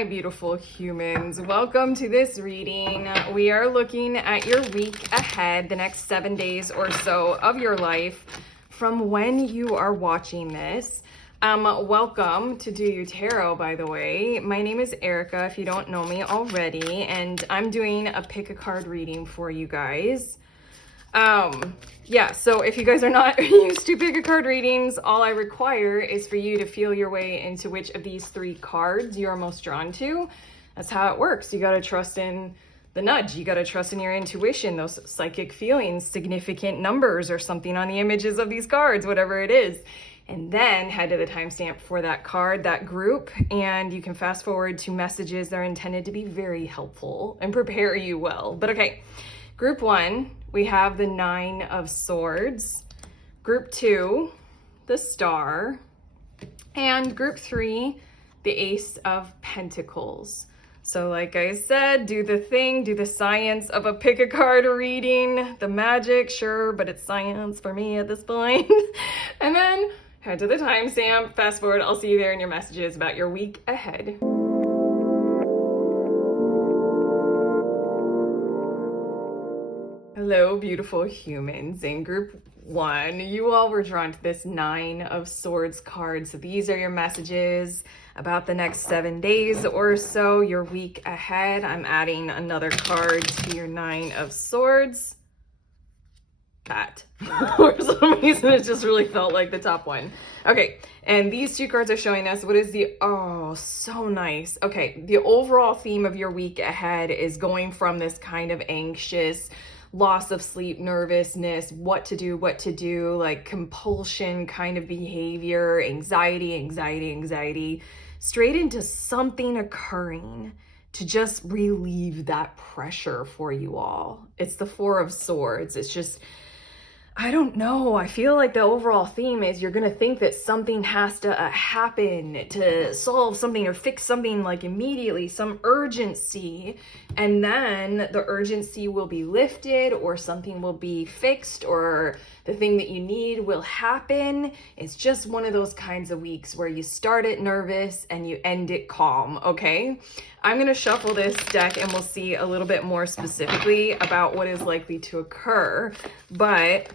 Hi, beautiful humans. Welcome to this reading. We are looking at your week ahead, the next 7 days or so of your life from when you are watching this. Welcome to Do You Tarot, by the way. My name is Erica, if you don't know me already, and I'm doing a pick a card reading for you guys. Yeah, so if you guys are not used to pick a card readings, all I require is for you to feel your way into which of these 3 cards you're most drawn to. That's how it works. You got to trust in the nudge. You got to trust in your intuition, those psychic feelings, significant numbers or something on the images of these cards, whatever it is. And then head to the timestamp for that card, that group, and you can fast forward to messages that are intended to be very helpful and prepare you well. But okay, group 1, we have the 9 of Swords. Group 2, the Star. And group 3, the Ace of Pentacles. So like I said, do the thing, do the science of a pick a card reading. The magic, sure, but it's science for me at this point. And then head to the timestamp, fast forward, I'll see you there in your messages about your week ahead. Hello, beautiful humans. In group 1, you all were drawn to this 9 of Swords card. So these are your messages about the next 7 days or so, your week ahead. I'm adding another card to your 9 of Swords. That. For some reason, it just really felt like the top one. Okay, and these 2 cards are showing us what is the, oh, so nice. Okay, the overall theme of your week ahead is going from this kind of anxious, loss of sleep, nervousness, what to do, like compulsion kind of behavior, anxiety, straight into something occurring to just relieve that pressure for you all. It's the 4 of Swords. It's just, I don't know. I feel like the overall theme is you're going to think that something has to happen to solve something or fix something like immediately, some urgency. And then the urgency will be lifted or something will be fixed or the thing that you need will happen. It's just one of those kinds of weeks where you start it nervous and you end it calm, okay? I'm going to shuffle this deck and we'll see a little bit more specifically about what is likely to occur. But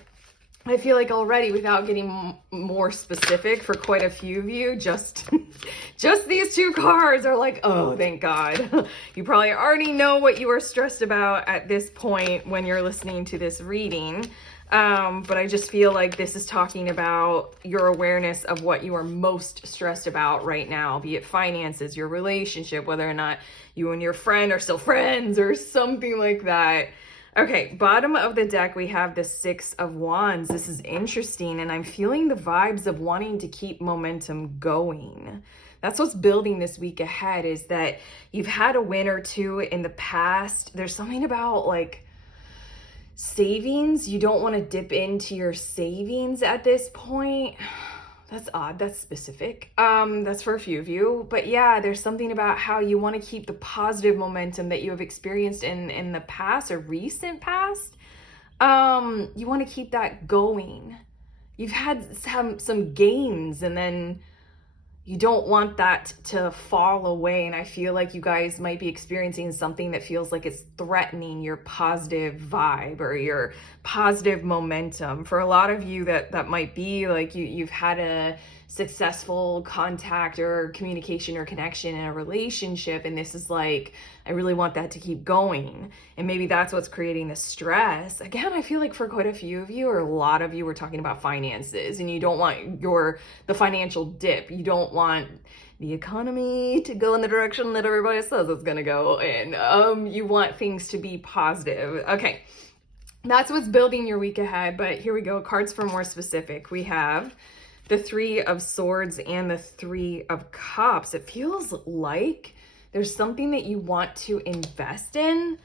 I feel like already, without getting more specific for quite a few of you, just these 2 cards are like, oh, thank God. You probably already know what you are stressed about at this point when you're listening to this reading. But I just feel like this is talking about your awareness of what you are most stressed about right now, be it finances, your relationship, whether or not you and your friend are still friends or something like that. Okay, bottom of the deck, we have the 6 of Wands. This is interesting, and I'm feeling the vibes of wanting to keep momentum going. That's what's building this week ahead, is that you've had a win or 2 in the past. There's something about like savings. You don't want to dip into your savings at this point. That's odd. That's specific. That's for a few of you. But yeah, there's something about how you want to keep the positive momentum that you have experienced in the past or recent past. You want to keep that going. You've had some gains and then you don't want that to fall away. And I feel like you guys might be experiencing something that feels like it's threatening your positive vibe or your positive momentum. For a lot of you, that might be like you've had a successful contact or communication or connection in a relationship, and this is like, I really want that to keep going. And maybe that's what's creating the stress. Again, I feel like for quite a few of you, or a lot of you, we're talking about finances, and you don't want the financial dip. You don't want the economy to go in the direction that everybody says it's gonna go in. You want things to be positive. Okay, that's what's building your week ahead. But here we go, cards for more specific. We have the 3 of Swords and the 3 of Cups. It feels like there's something that you want to invest in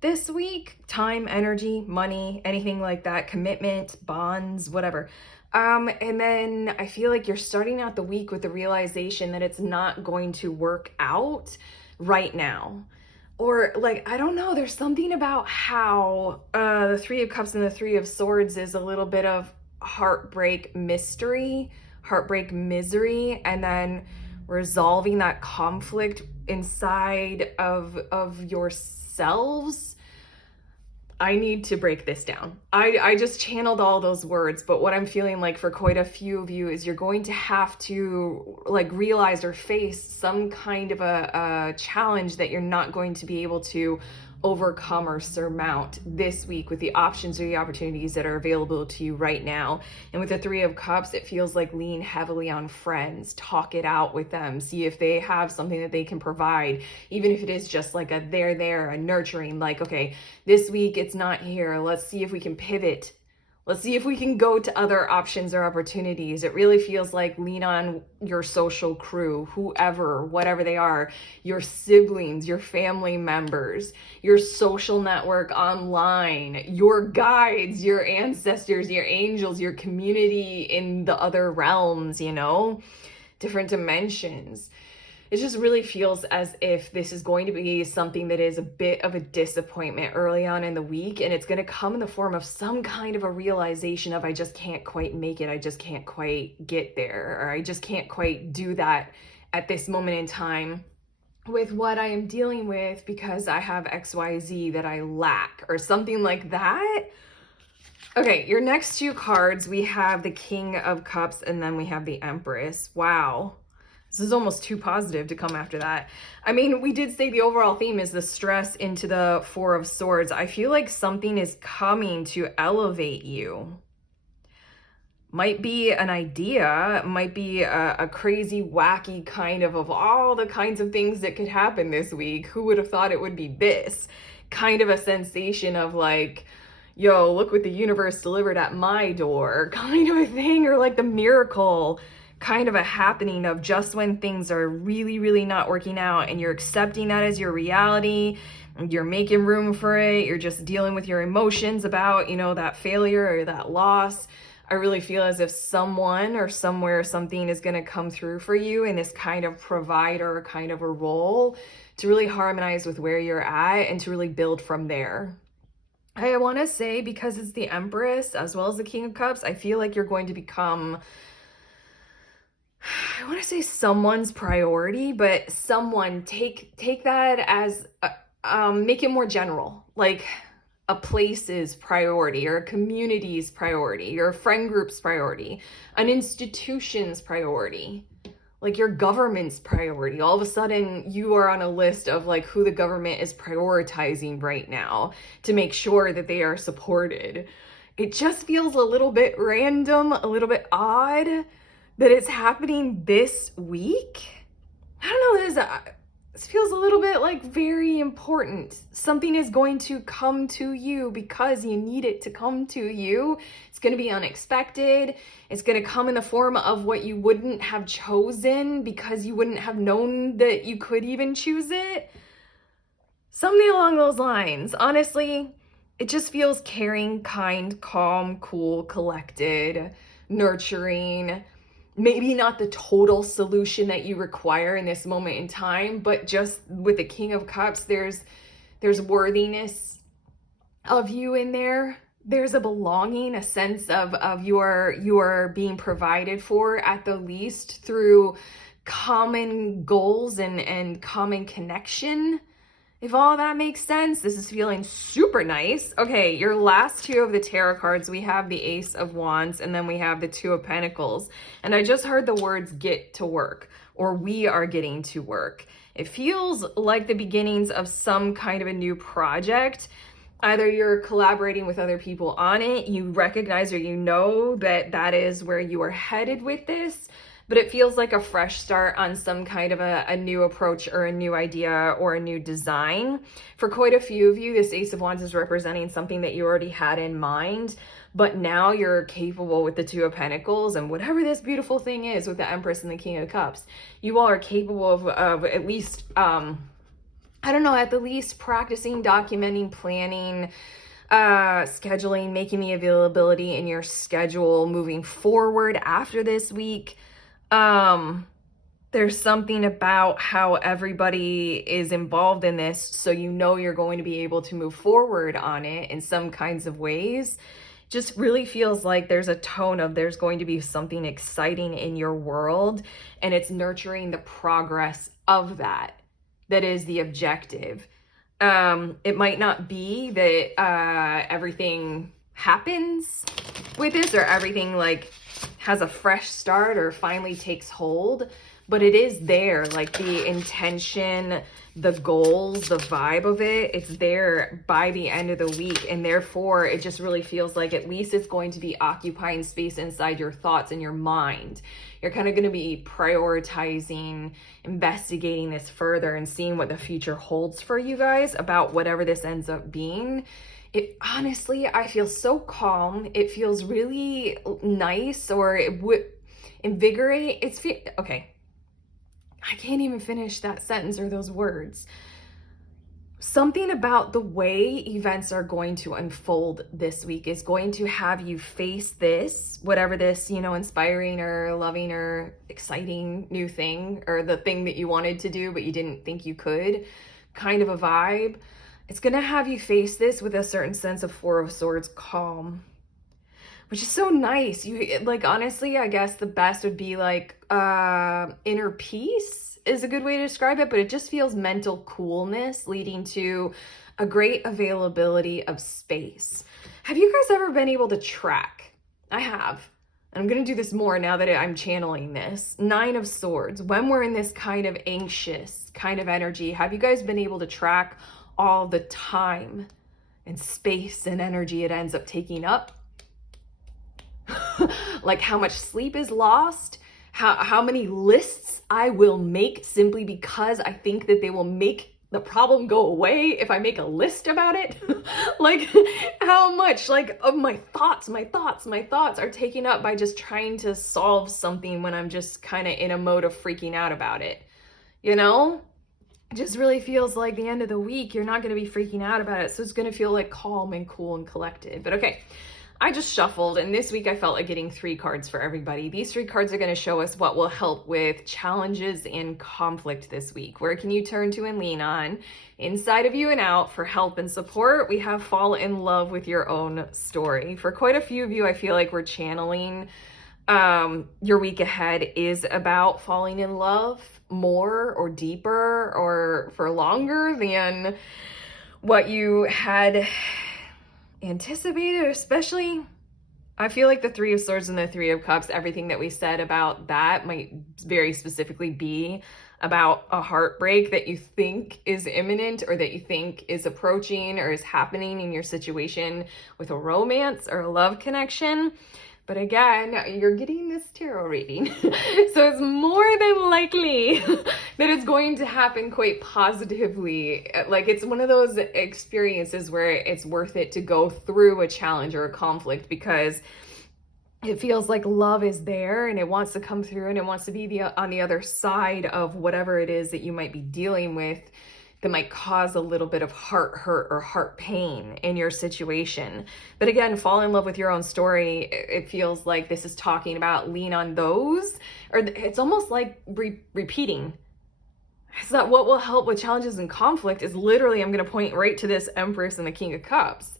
this week. Time, energy, money, anything like that, commitment, bonds, whatever. And then I feel like you're starting out the week with the realization that it's not going to work out right now. Or like, I don't know, there's something about how the 3 of Cups and the 3 of Swords is a little bit of heartbreak mystery, heartbreak misery, and then resolving that conflict inside of yourselves. I need to break this down. I just channeled all those words, but what I'm feeling like for quite a few of you is you're going to have to like realize or face some kind of a challenge that you're not going to be able to overcome or surmount this week with the options or the opportunities that are available to you right now. And with the Three of Cups, it feels like lean heavily on friends, talk it out with them, see if they have something that they can provide, even if it is just like a they're there, a nurturing, like, okay, this week it's not here, let's see if we can pivot. Let's see if we can go to other options or opportunities. It really feels like lean on your social crew, whoever, whatever they are, your siblings, your family members, your social network online, your guides, your ancestors, your angels, your community in the other realms, you know, different dimensions. It just really feels as if this is going to be something that is a bit of a disappointment early on in the week, and it's going to come in the form of some kind of a realization of I just can't quite make it, I just can't quite get there, or I just can't quite do that at this moment in time with what I am dealing with because I have XYZ that I lack, or something like that. Okay, your next two cards, we have the King of Cups and then we have the Empress. Wow. This is almost too positive to come after that. I mean, we did say the overall theme is the stress into the Four of Swords. I feel like something is coming to elevate you. Might be an idea, might be a crazy, wacky kind of all the kinds of things that could happen this week. Who would have thought it would be this? Kind of a sensation of like, yo, look what the universe delivered at my door, kind of a thing, or like the miracle kind of a happening of just when things are really, really not working out and you're accepting that as your reality, and you're making room for it, you're just dealing with your emotions about, you know, that failure or that loss. I really feel as if someone or somewhere something is going to come through for you in this kind of provider kind of a role to really harmonize with where you're at and to really build from there. I want to say, because it's the Empress as well as the King of Cups, I feel like you're going to become, I want to say someone's priority, but someone take that as make it more general, like a place's priority or a community's priority or a friend group's priority, an institution's priority, like your government's priority. All of a sudden you are on a list of like who the government is prioritizing right now to make sure that they are supported. It just feels a little bit random, a little bit odd that it's happening this week. I don't know, this feels a little bit like very important. Something is going to come to you because you need it to come to you. It's going to be unexpected. It's going to come in the form of what you wouldn't have chosen because you wouldn't have known that you could even choose it. Something along those lines. Honestly, it just feels caring, kind, calm, cool, collected, nurturing. Maybe not the total solution that you require in this moment in time, but just with the King of Cups, there's worthiness of you in there. There's a belonging, a sense of you are being provided for at the least through common goals and common connection. If all that makes sense, this is feeling super nice. Okay, your last two of the tarot cards, we have the Ace of Wands and then we have the Two of Pentacles. And I just heard the words get to work, or we are getting to work. It feels like the beginnings of some kind of a new project. Either you're collaborating with other people on it, you recognize or you know that that is where you are headed with this, but it feels like a fresh start on some kind of a new approach or a new idea or a new design. For quite a few of you, this Ace of Wands is representing something that you already had in mind, but now you're capable with the Two of Pentacles and whatever this beautiful thing is with the Empress and the King of Cups. You all are capable of at least, I don't know, at the least practicing, documenting, planning, scheduling, making the availability in your schedule moving forward after this week. There's something about how everybody is involved in this, so you know you're going to be able to move forward on it in some kinds of ways. Just really feels like there's a tone of there's going to be something exciting in your world, and it's nurturing the progress of that. that is the objective. It might not be that everything happens with this or everything like has a fresh start or finally takes hold, but it is there, like the intention, the goals, the vibe of it, it's there by the end of the week. And therefore it just really feels like at least it's going to be occupying space inside your thoughts and your mind. You're kind of going to be prioritizing, investigating this further and seeing what the future holds for you guys about whatever this ends up being. It honestly, I feel so calm. It feels really nice, or it would invigorate. Okay. I can't even finish that sentence or those words. Something about the way events are going to unfold this week is going to have you face this, whatever this, inspiring or loving or exciting new thing, or the thing that you wanted to do but you didn't think you could, kind of a vibe. It's going to have you face this with a certain sense of Four of Swords calm, which is so nice. You like, honestly, I guess the best would be like inner peace is a good way to describe it, but it just feels mental coolness leading to a great availability of space. Have you guys ever been able to track? I have. I'm going to do this more now that I'm channeling this. Nine of Swords. When we're in this kind of anxious kind of energy, have you guys been able to track all the time and space and energy it ends up taking up? Like how much sleep is lost, how many lists I will make simply because I think that they will make the problem go away if I make a list about it. Like how much like of my thoughts are taken up by just trying to solve something when I'm just kind of in a mode of freaking out about it. It just really feels like the end of the week, you're not going to be freaking out about it. So it's going to feel like calm and cool and collected. But okay, I just shuffled, and this week I felt like getting 3 cards for everybody. These 3 cards are going to show us what will help with challenges and conflict this week. Where can you turn to and lean on? Inside of you and out for help and support, we have fall in love with your own story. For quite a few of you, I feel like we're channeling your week ahead is about falling in love more or deeper or for longer than what you had anticipated. Especially, I feel like the 3 of Swords and the 3 of Cups, everything that we said about that might very specifically be about a heartbreak that you think is imminent or that you think is approaching or is happening in your situation with a romance or a love connection. But again, you're getting this tarot reading. So it's more than likely that it's going to happen quite positively. Like it's one of those experiences where it's worth it to go through a challenge or a conflict because it feels like love is there and it wants to come through and it wants to be on the other side of whatever it is that you might be dealing with that might cause a little bit of heart hurt or heart pain in your situation. But again, fall in love with your own story. It feels like this is talking about lean on those, or it's almost like repeating. So that what will help with challenges and conflict is literally, I'm going to point right to this Empress and the King of Cups.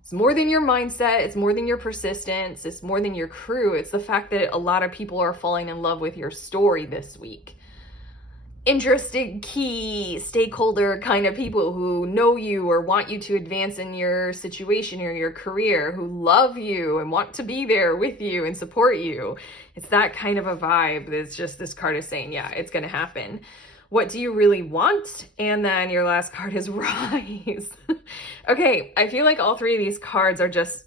It's more than your mindset. It's more than your persistence. It's more than your crew. It's the fact that a lot of people are falling in love with your story this week. Interested key stakeholder kind of people who know you or want you to advance in your situation or your career, who love you and want to be there with you and support you. It's that kind of a vibe that's just, this card is saying, yeah, it's going to happen. What do you really want? And then your last card is Rise. Okay, I feel like all 3 of these cards are just,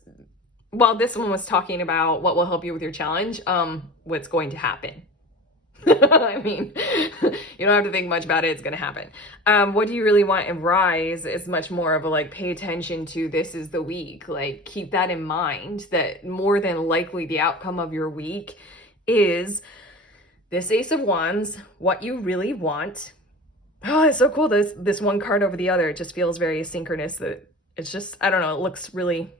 well, this one was talking about what will help you with your challenge, what's going to happen. I mean, you don't have to think much about it. It's going to happen. What do you really want? And Rise is much more of a like, pay attention to, this is the week. Like, keep that in mind, that more than likely the outcome of your week is this Ace of Wands, what you really want. Oh, it's so cool. This one card over the other, it just feels very asynchronous. That it's just, I don't know, it looks really,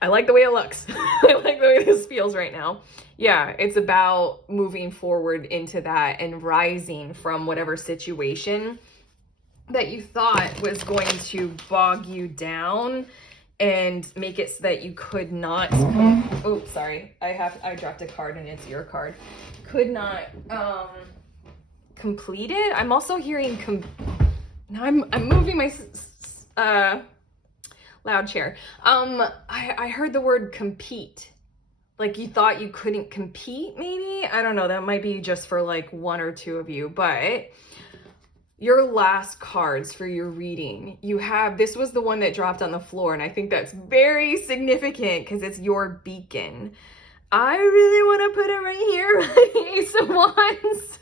I like the way it looks. I like the way this feels right now. Yeah, it's about moving forward into that and rising from whatever situation that you thought was going to bog you down and make it so that you could not oh, sorry. I dropped a card and it's your card. Could completed. I'm also hearing now I'm moving my loud chair. I heard the word compete. Like you thought you couldn't compete, maybe? I don't know. That might be just for like one or two of you, but your last cards for your reading, you have, this was the one that dropped on the floor, and I think that's very significant because it's your beacon. I really want to put it right here, Ace of Wands.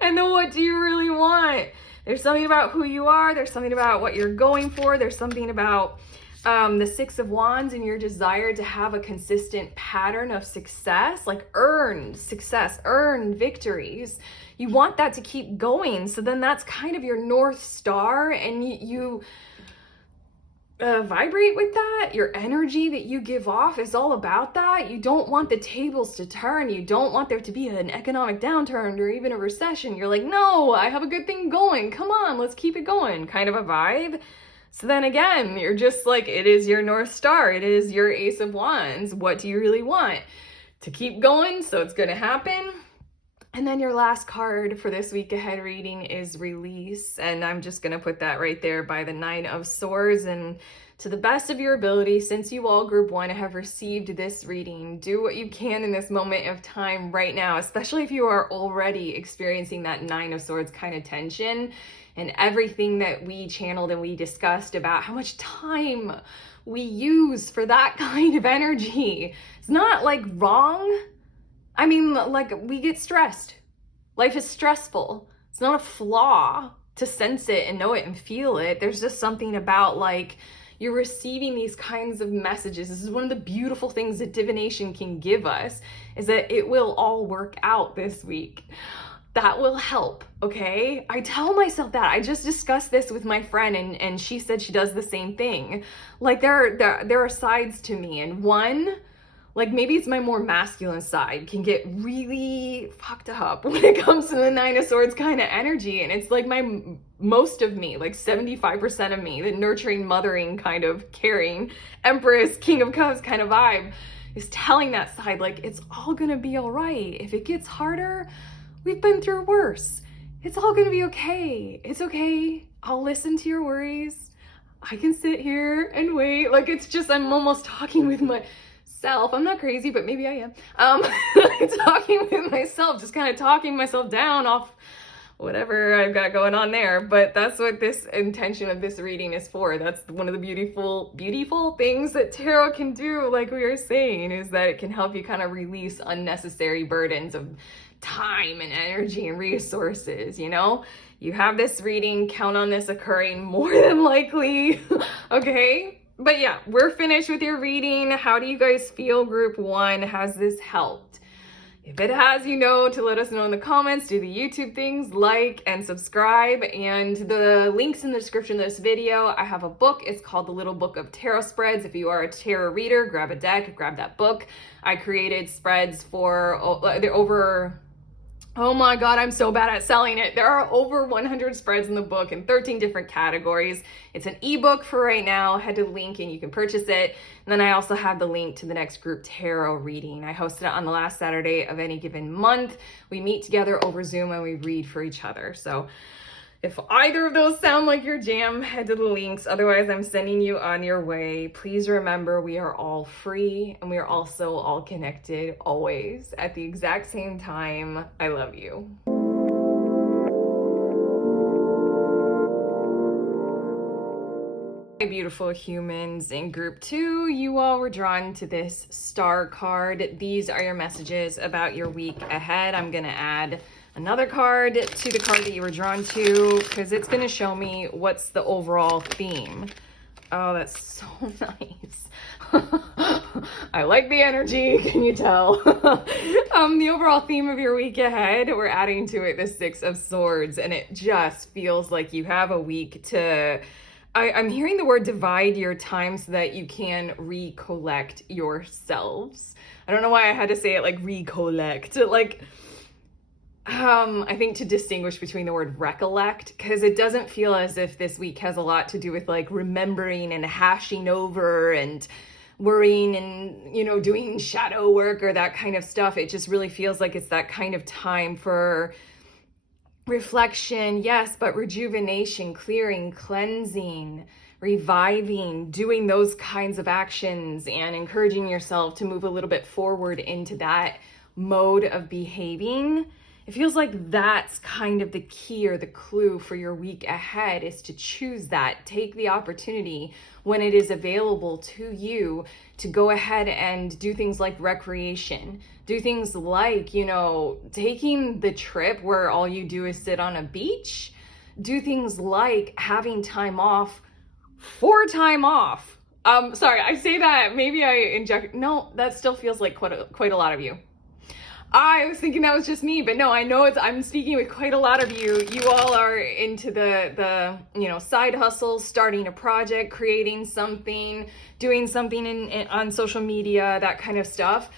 And then what do you really want? There's something about who you are. There's something about what you're going for. There's something about the Six of Wands and your desire to have a consistent pattern of success, like earned success, earned victories. You want that to keep going. So then that's kind of your North Star, and you vibrate with that. Your energy that you give off is all about that. You don't want the tables to turn. You don't want there to be an economic downturn or even a recession. You're like, no, I have a good thing going. Come on, let's keep it going, kind of a vibe. So then again, you're just like, it is your North Star. It is your Ace of Wands. What do you really want? To keep going, so it's going to happen. And then your last card for this week ahead reading is release. And I'm just going to put that right there by the Nine of Swords. And to the best of your ability, since you all group one have received this reading, do what you can in this moment of time right now, especially if you are already experiencing that Nine of Swords kind of tension and everything that we channeled and we discussed about how much time we use for that kind of energy. It's not like wrong. I mean, like, we get stressed. Life is stressful. It's not a flaw to sense it and know it and feel it. There's just something about, like, you're receiving these kinds of messages. This is one of the beautiful things that divination can give us, is that it will all work out this week. That will help, okay? I tell myself that. I just discussed this with my friend, and she said she does the same thing. Like, there are sides to me, and one, like, maybe it's my more masculine side, can get really fucked up when it comes to the Nine of Swords kind of energy. And it's like most of me, like 75% of me, the nurturing, mothering, kind of caring, Empress, King of Cups kind of vibe, is telling that side, like, it's all gonna be all right. If it gets harder, we've been through worse. It's all gonna be okay. It's okay. I'll listen to your worries. I can sit here and wait. Like, it's just, I'm almost talking with myself. I'm not crazy, but maybe I am. Talking with myself, just kind of talking myself down off whatever I've got going on there. But that's what this intention of this reading is for. That's one of the beautiful, beautiful things that tarot can do, like we were saying, is that it can help you kind of release unnecessary burdens of time and energy and resources, you know? You have this reading, count on this occurring more than likely, okay? But yeah, we're finished with your reading. How do you guys feel, group one? Has this helped? If it has, you know, to let us know in the comments. Do the YouTube things, like and subscribe. And the links in the description of this video. I have a book. It's called The Little Book of Tarot Spreads. If you are a tarot reader, grab a deck, grab that book. I created spreads for, they're over, oh my God, I'm so bad at selling it. There are over 100 spreads in the book in 13 different categories. It's an ebook for right now. Head to the link and you can purchase it. And then I also have the link to the next group tarot reading. I hosted it on the last Saturday of any given month. We meet together over Zoom and we read for each other. So if either of those sound like your jam, head to the links. Otherwise, I'm sending you on your way. Please remember, we are all free and we are also all connected always at the exact same time. I love you. Hi, beautiful humans. In group two, you all were drawn to this star card. These are your messages about your week ahead. I'm going to add another card to the card that you were drawn to because it's going to show me what's the overall theme. Oh, that's so nice. I like the energy, can you tell? The overall theme of your week ahead, we're adding to it the Six of Swords, and it just feels like you have a week to, I'm hearing the word divide your time so that you can recollect yourselves. I don't know why I had to say it like recollect, like, I think to distinguish between the word recollect, because it doesn't feel as if this week has a lot to do with like remembering and hashing over and worrying and, you know, doing shadow work or that kind of stuff. It just really feels like it's that kind of time for reflection, yes, but rejuvenation, clearing, cleansing, reviving, doing those kinds of actions and encouraging yourself to move a little bit forward into that mode of behaving. It feels like that's kind of the key or the clue for your week ahead, is to choose that. Take the opportunity when it is available to you to go ahead and do things like recreation. Do things like, taking the trip where all you do is sit on a beach. Do things like having time off for time off. Sorry, I say that, maybe I inject, no, that still feels like quite a lot of you. I was thinking that was just me, but no, I know I'm speaking with quite a lot of you. You all are into the side hustles, starting a project, creating something, doing something on social media, that kind of stuff.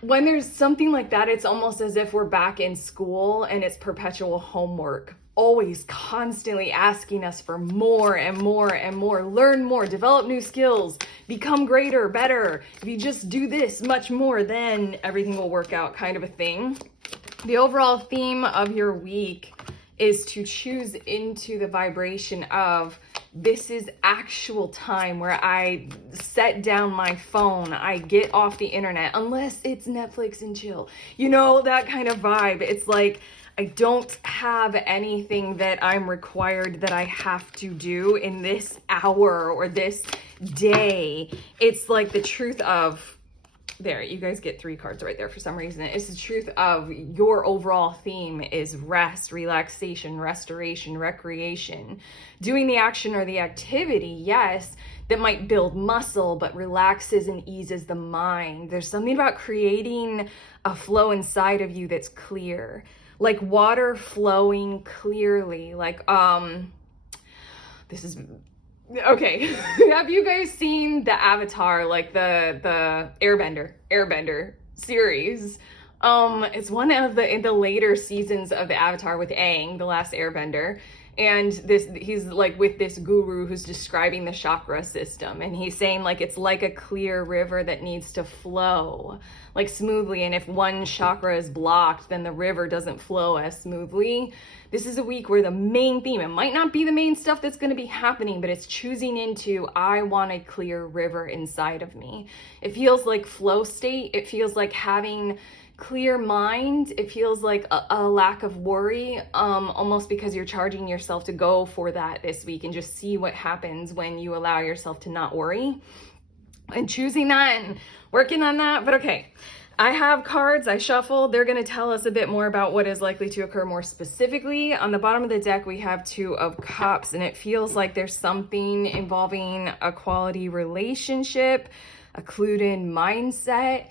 When there's something like that, it's almost as if we're back in school and it's perpetual homework. Always constantly asking us for more and more and more. Learn more, develop new skills, become greater, better. If you just do this much more, then everything will work out, kind of a thing. The overall theme of your week is to choose into the vibration of, this is actual time where I set down my phone, I get off the internet, unless it's Netflix and chill. That kind of vibe. It's like, I don't have anything that I'm required that I have to do in this hour or this day. It's like the truth of, there, you guys get 3 cards right there for some reason. It's the truth of your overall theme is rest, relaxation, restoration, recreation. Doing the action or the activity, yes, that might build muscle, but relaxes and eases the mind. There's something about creating a flow inside of you that's clear. Like water flowing clearly, this is, okay. Have you guys seen the Avatar, like the Airbender series? It's one of in the later seasons of the Avatar with Aang, the last Airbender. And he's like with this guru who's describing the chakra system, and he's saying like it's like a clear river that needs to flow like smoothly, and if one chakra is blocked, then the river doesn't flow as smoothly. This is a week where the main theme, it might not be the main stuff that's going to be happening, but it's choosing into, I want a clear river inside of me. It feels like flow state. It feels like having clear mind. It feels like a lack of worry, almost because you're charging yourself to go for that this week and just see what happens when you allow yourself to not worry, and choosing that and working on that. But okay, I have cards I shuffled. They're going to tell us a bit more about what is likely to occur more specifically. On the bottom of the deck, we have 2 of Cups, and it feels like there's something involving a quality relationship, a clued-in mindset,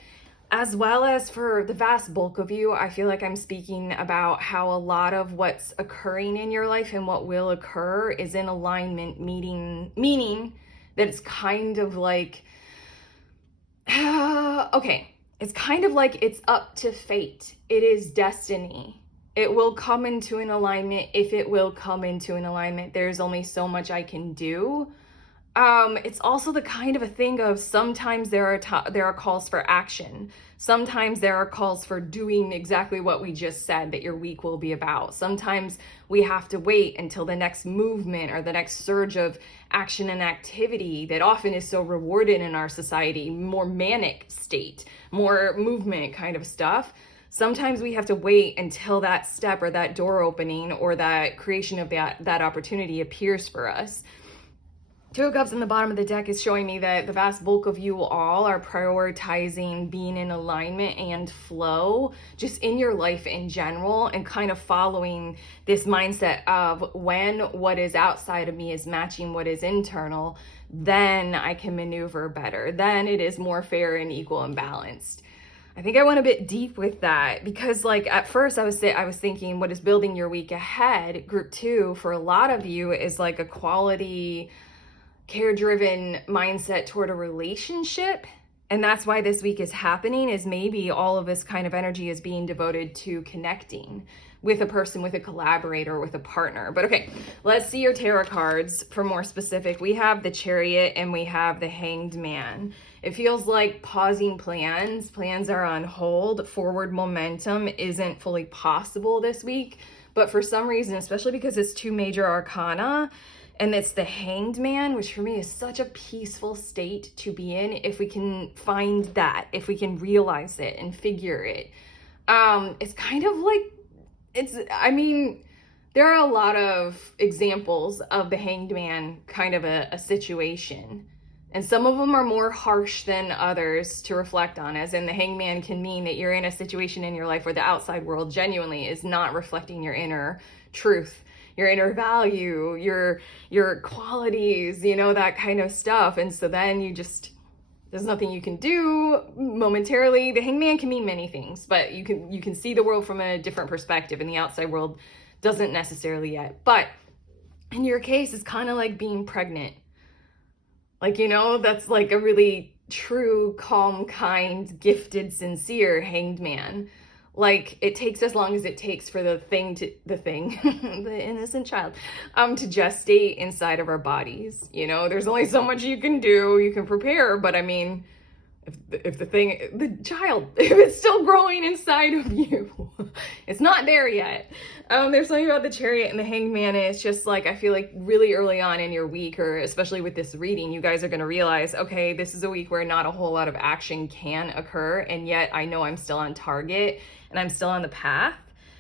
as well as for the vast bulk of you, I feel like I'm speaking about how a lot of what's occurring in your life and what will occur is in alignment, meaning that it's kind of like, okay, it's kind of like it's up to fate. It is destiny. It will come into an alignment if it will come into an alignment. There's only so much I can do. It's also the kind of a thing of sometimes there are calls for action. Sometimes there are calls for doing exactly what we just said that your week will be about. Sometimes we have to wait until the next movement or the next surge of action and activity that often is so rewarded in our society, more manic state, more movement kind of stuff. Sometimes we have to wait until that step or that door opening or that creation of that opportunity appears for us. 2 of Cups in the bottom of the deck is showing me that the vast bulk of you all are prioritizing being in alignment and flow just in your life in general, and kind of following this mindset of when what is outside of me is matching what is internal, then I can maneuver better. Then it is more fair and equal and balanced. I think I went a bit deep with that because like at first I was thinking what is building your week ahead. Group 2 for a lot of you is like a quality care-driven mindset toward a relationship, and that's why this week is happening, is maybe all of this kind of energy is being devoted to connecting with a person, with a collaborator, with a partner. But okay, let's see your tarot cards for more specific. We have the Chariot and we have the Hanged Man. It feels like pausing plans are on hold. Forward momentum isn't fully possible this week, But for some reason, especially because it's 2 major arcana, and it's the Hanged Man, which for me is such a peaceful state to be in, if we can find that, if we can realize it and figure it. It's kind of like, I mean, there are a lot of examples of the Hanged Man kind of a situation. And some of them are more harsh than others to reflect on, as in the hangman can mean that you're in a situation in your life where the outside world genuinely is not reflecting your inner truth, your inner value, your qualities, you know, that kind of stuff. And so then there's nothing you can do momentarily. The hangman can mean many things, but you can see the world from a different perspective, and the outside world doesn't necessarily yet. But in your case, it's kind of like being pregnant. Like, you know, that's like a really true, calm, kind, gifted, sincere hanged man. Like, it takes as long as it takes for the innocent child, to gestate inside of our bodies. You know, there's only so much you can do, you can prepare, but I mean, if the child, if it's still growing inside of you, it's not there yet. There's something about the Chariot and the Hanged Man. It's just like, I feel like really early on in your week, or especially with this reading, you guys are going to realize, okay, this is a week where not a whole lot of action can occur, and yet I know I'm still on target and I'm still on the path.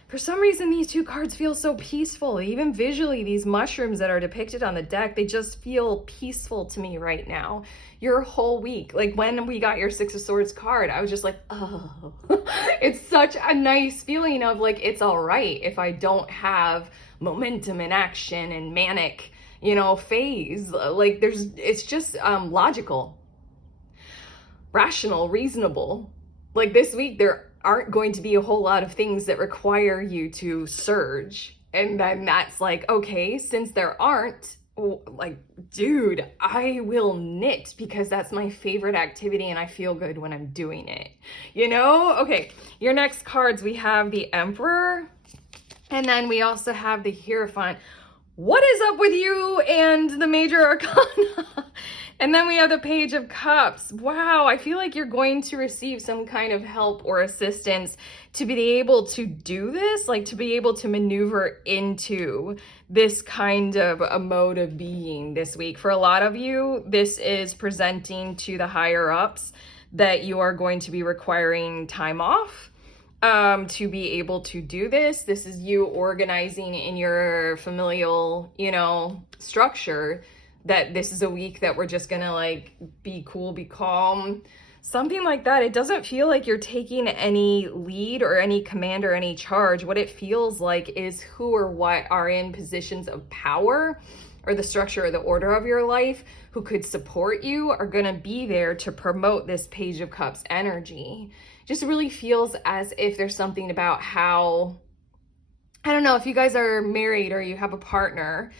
For some reason, these 2 cards feel so peaceful. Even visually, these mushrooms that are depicted on the deck, they just feel peaceful to me right now. Your whole week, like when we got your 6 of Swords card, I was just like, oh, it's such a nice feeling of like, it's all right if I don't have momentum and action and manic, you know, phase. Like it's just logical, rational, reasonable. Like this week, there aren't going to be a whole lot of things that require you to surge. And then that's like, okay, since there aren't, like, dude, I will knit because that's my favorite activity and I feel good when I'm doing it, you know? Okay, your next cards, we have the Emperor, and then we also have the Hierophant. What is up with you and the Major Arcana? And then we have the Page of Cups. Wow, I feel like you're going to receive some kind of help or assistance to be able to do this, like to be able to maneuver into this kind of a mode of being this week. For a lot of you, this is presenting to the higher ups that you are going to be requiring time off to be able to do this. This is you organizing in your familial, you know, structure, that this is a week that we're just gonna like be cool, be calm, something like that. It doesn't feel like you're taking any lead or any command or any charge. What it feels like is who or what are in positions of power or the structure or the order of your life who could support you are gonna be there to promote this Page of Cups energy. Just really feels as if there's something about how, I don't know, if you guys are married or you have a partner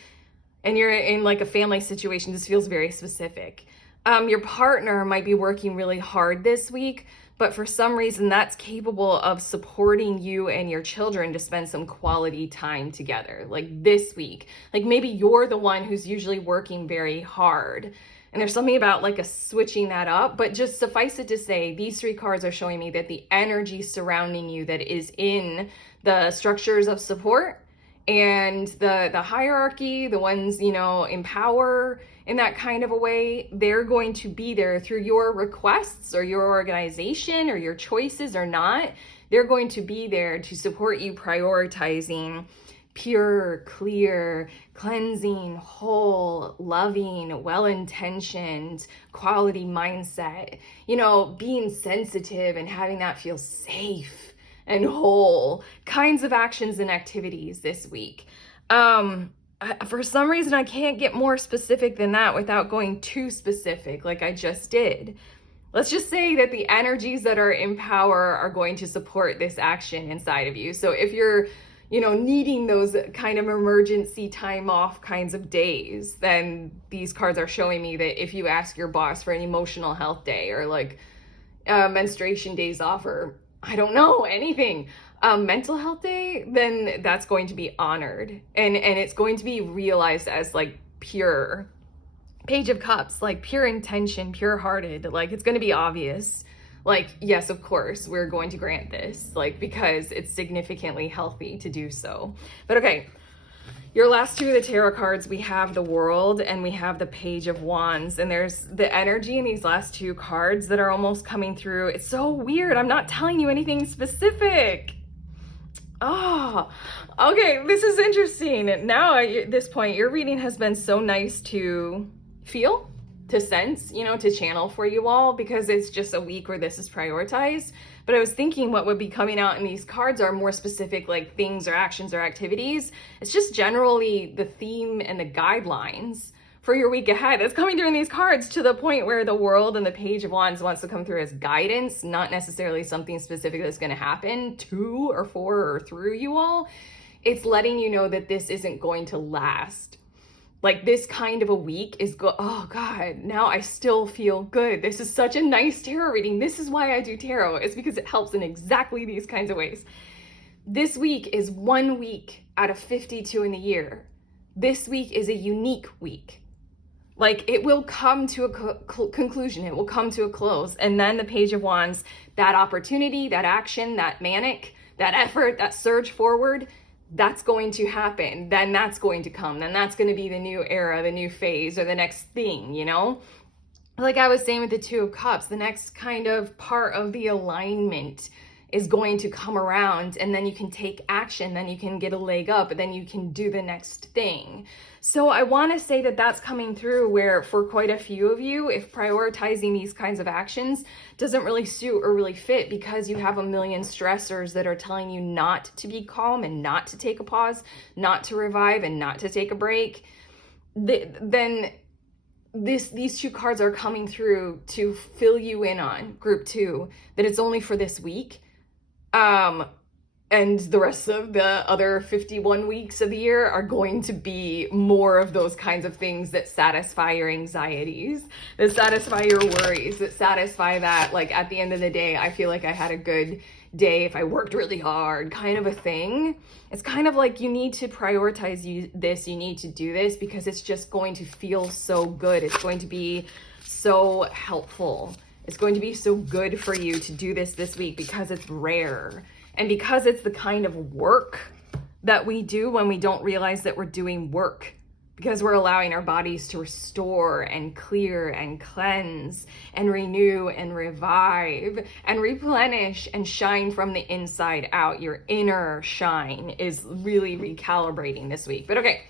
and you're in like a family situation, this feels very specific. Your partner might be working really hard this week, but for some reason that's capable of supporting you and your children to spend some quality time together. Like this week, like maybe you're the one who's usually working very hard. And there's something about like a switching that up, but just suffice it to say, these 3 cards are showing me that the energy surrounding you that is in the structures of support and the hierarchy, the ones, you know, in power in that kind of a way, they're going to be there through your requests or your organization or your choices or not. They're going to be there to support you prioritizing pure, clear, cleansing, whole, loving, well-intentioned, quality mindset, you know, being sensitive and having that feel safe and whole kinds of actions and activities this week. For some reason, I can't get more specific than that without going too specific like I just did. Let's just say that the energies that are in power are going to support this action inside of you. So if you're, you know, needing those kind of emergency time off kinds of days, then these cards are showing me that if you ask your boss for an emotional health day or like menstruation days off, or I don't know, anything, mental health day, then that's going to be honored. And it's going to be realized as like pure Page of Cups, like pure intention, pure hearted. Like it's going to be obvious. Like, yes, of course, we're going to grant this, like, because it's significantly healthy to do so. But okay, your last two of the tarot cards, we have the World and we have the Page of Wands. And there's the energy in these last two cards that are almost coming through. It's so weird. I'm not telling you anything specific. Oh, okay, this is interesting. Now, at this point, your reading has been so nice to feel, to sense, you know, to channel for you all, because it's just a week where this is prioritized. But I was thinking what would be coming out in these cards are more specific, like things or actions or activities. It's just generally the theme and the guidelines for your week ahead that's coming through in these cards, to the point where the World and the Page of Wands wants to come through as guidance, not necessarily something specific that's going to happen to or for or through you all. It's letting you know that this isn't going to last. Like, this kind of a week is oh God, now I still feel good. This is such a nice tarot reading. This is why I do tarot. It's because it helps in exactly these kinds of ways. This week is 1 week out of 52 in the year. This week is a unique week. Like, it will come to a conclusion. It will come to a close. And then the Page of Wands, that opportunity, that action, that manic, that effort, that surge forward, that's going to happen. Then that's going to come. Then that's going to be the new era, the new phase, or the next thing, you know? Like I was saying with the Two of Cups, the next kind of part of the alignment is going to come around, and then you can take action, then you can get a leg up, and then you can do the next thing. So I want to say that that's coming through, where for quite a few of you, if prioritizing these kinds of actions doesn't really suit or really fit because you have a million stressors that are telling you not to be calm and not to take a pause, not to revive and not to take a break, then these two cards are coming through to fill you in on, group two, that it's only for this week. And the rest of the other 51 weeks of the year are going to be more of those kinds of things that satisfy your anxieties, that satisfy your worries, that satisfy that, like, at the end of the day, I feel like I had a good day if I worked really hard, kind of a thing. It's kind of like you need to prioritize this, you need to do this, because it's just going to feel so good. It's going to be so helpful. It's going to be so good for you to do this week, because it's rare. And because it's the kind of work that we do when we don't realize that we're doing work, because we're allowing our bodies to restore and clear and cleanse and renew and revive and replenish and shine from the inside out. Your inner shine is really recalibrating this week. But okay,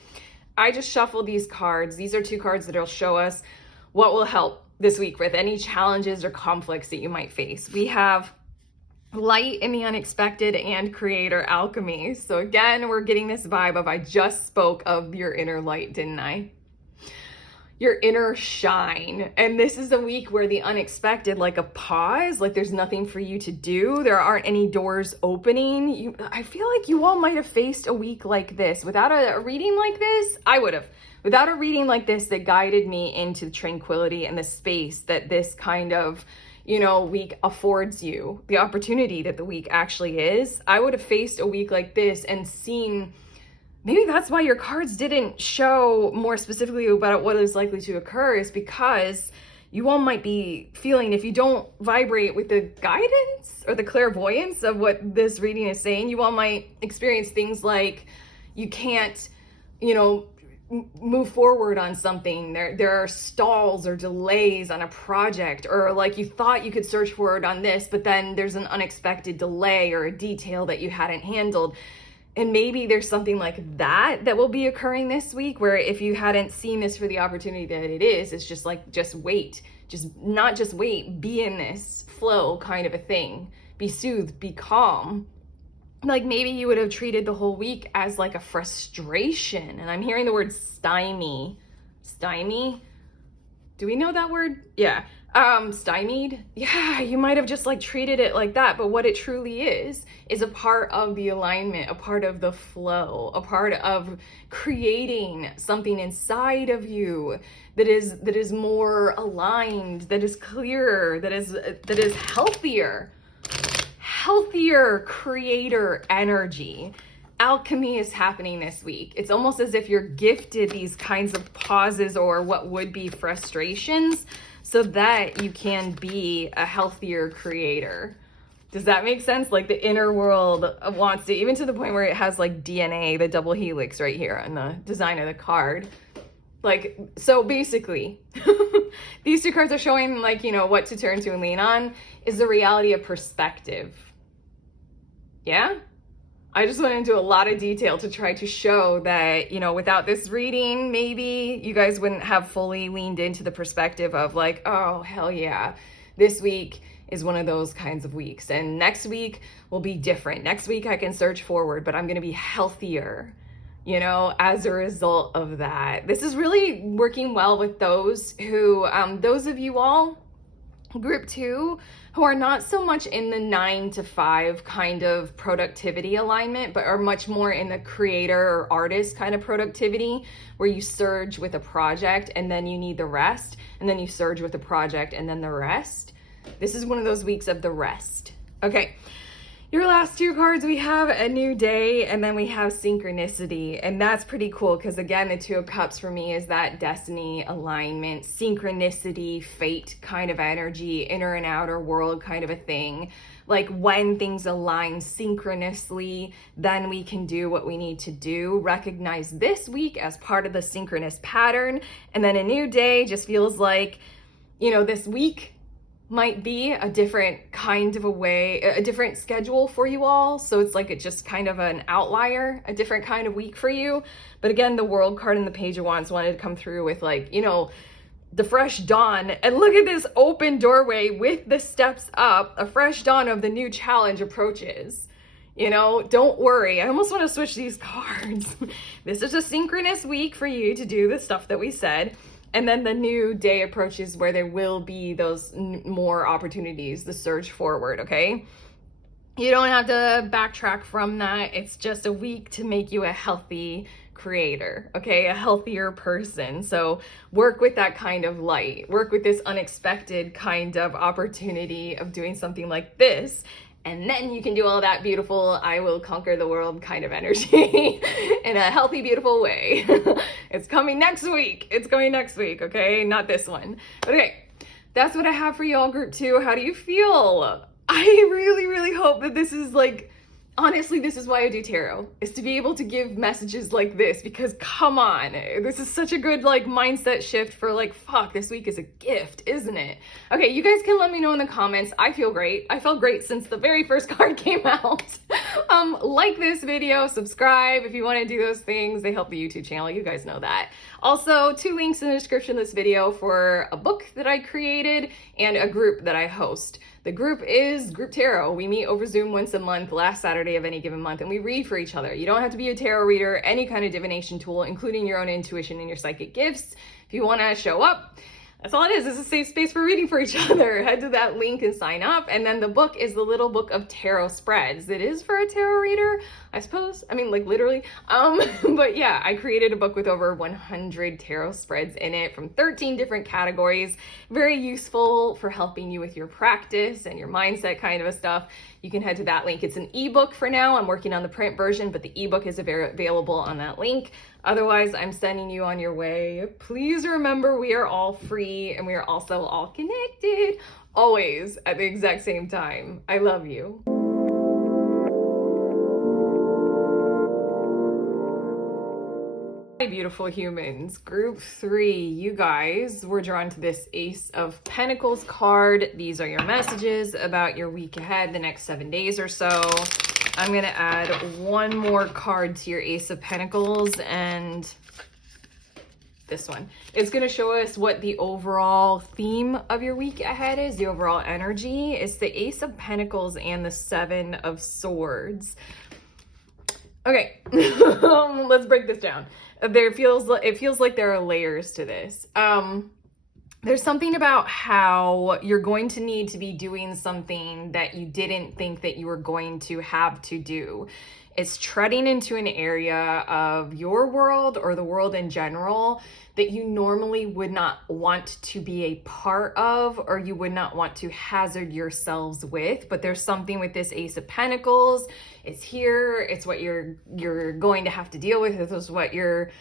I just shuffled these cards. These are two cards that will show us what will help this week with any challenges or conflicts that you might face. We have Light in the Unexpected and Creator Alchemy. So again, we're getting this vibe of, I just spoke of your inner light, didn't I? Your inner shine. And this is a week where the unexpected, like a pause, like there's nothing for you to do. There aren't any doors opening. I feel like you all might have faced a week like this. Without a reading like this, I would have. Without a reading like this that guided me into the tranquility and the space that this kind of, you know, week affords you, the opportunity that the week actually is, I would have faced a week like this and seen, maybe that's why your cards didn't show more specifically about what is likely to occur, is because you all might be feeling, if you don't vibrate with the guidance or the clairvoyance of what this reading is saying, you all might experience things like you can't, you know, move forward on something. There are stalls or delays on a project, or like you thought you could search forward on this, but then there's an unexpected delay or a detail that you hadn't handled. And maybe there's something like that will be occurring this week, where if you hadn't seen this for the opportunity that it is, it's just like, just wait, just not just wait, be in this flow kind of a thing. Be soothed, be calm. Like maybe you would have treated the whole week as like a frustration. And I'm hearing the word stymie. Stymie? Do we know that word? Yeah. Stymied? Yeah, you might have just like treated it like that. But what it truly is a part of the alignment, a part of the flow, a part of creating something inside of you that is more aligned, that is clearer, that is healthier creator energy. alchemy is happening this week. It's almost as if you're gifted these kinds of pauses or what would be frustrations so that you can be a healthier creator. Does that make sense? Like the inner world wants to, even to the point where it has like DNA, the double helix right here on the design of the card. Like, so basically, these two cards are showing like, you know, what to turn to and lean on is the reality of perspective. Yeah? I just went into a lot of detail to try to show that, you know, without this reading, maybe you guys wouldn't have fully leaned into the perspective of like, oh, hell yeah, this week is one of those kinds of weeks. And next week will be different. Next week I can surge forward, but I'm going to be healthier, you know, as a result of that. This is really working well with those who, those of you all, group 2, who are not so much in the 9 to 5 kind of productivity alignment, but are much more in the creator or artist kind of productivity, where you surge with a project and then you need the rest, and then you surge with a project and then the rest. This is one of those weeks of the rest. Okay. Your last two cards, we have a new day and then we have synchronicity. And that's pretty cool because, again, the Two of Cups for me is that destiny, alignment, synchronicity, fate kind of energy, inner and outer world kind of a thing. Like when things align synchronously, then we can do what we need to do. Recognize this week as part of the synchronous pattern. And then a new day just feels like, you know, this week might be a different kind of a way, a different schedule for you all. So it's like it's just kind of an outlier, a different kind of week for you. But again, the World card and the Page of Wands wanted to come through with like, you know, the fresh dawn. And look at this open doorway with the steps up. A fresh dawn of the new challenge approaches. You know, don't worry. I almost want to switch these cards. This is a synchronous week for you to do the stuff that we said. And then the new day approaches where there will be those more opportunities, the surge forward, okay? You don't have to backtrack from that. It's just a week to make you a healthy creator, okay? A healthier person. So work with that kind of light. Work with this unexpected kind of opportunity of doing something like this. And then you can do all that beautiful, I will conquer the world kind of energy in a healthy, beautiful way. It's coming next week. It's coming next week, okay? Not this one. Okay, that's what I have for y'all, group 2. How do you feel? I really, really hope that this is like, honestly, this is why I do tarot, is to be able to give messages like this, because come on, this is such a good like mindset shift for like, fuck, this week is a gift, isn't it? Okay, you guys can let me know in the comments. I feel great. I felt great since the very first card came out. Like this video, subscribe if you want to do those things. They help the YouTube channel. You guys know that. Also, 2 links in the description of this video for a book that I created and a group that I host. The group is Group Tarot. We meet over Zoom once a month, last Saturday of any given month, and we read for each other. You don't have to be a tarot reader, any kind of divination tool, including your own intuition and your psychic gifts. If you want to show up, that's all it is. It's a safe space for reading for each other. Head to that link and sign up. And then the book is the little book of tarot spreads. It is for a tarot reader, I suppose. I mean, like literally. But yeah, I created a book with over 100 tarot spreads in it from 13 different categories. Very useful for helping you with your practice and your mindset kind of stuff. You can head to that link. It's an ebook for now. I'm working on the print version, but the ebook is available on that link. Otherwise, I'm sending you on your way. Please remember, we are all free and we are also all connected, always at the exact same time. I love you. Hi, beautiful humans. Group 3, you guys were drawn to this Ace of Pentacles card. These are your messages about your week ahead, the next 7 days or so. I'm going to add one more card to your Ace of Pentacles, and this one. It's going to show us what the overall theme of your week ahead is, the overall energy. It's the Ace of Pentacles and the 7 of Swords. Okay, let's break this down. It feels like there are layers to this. There's something about how you're going to need to be doing something that you didn't think that you were going to have to do. It's treading into an area of your world or the world in general that you normally would not want to be a part of, or you would not want to hazard yourselves with. But there's something with this Ace of Pentacles. It's here. It's what you're going to have to deal with. This is what you're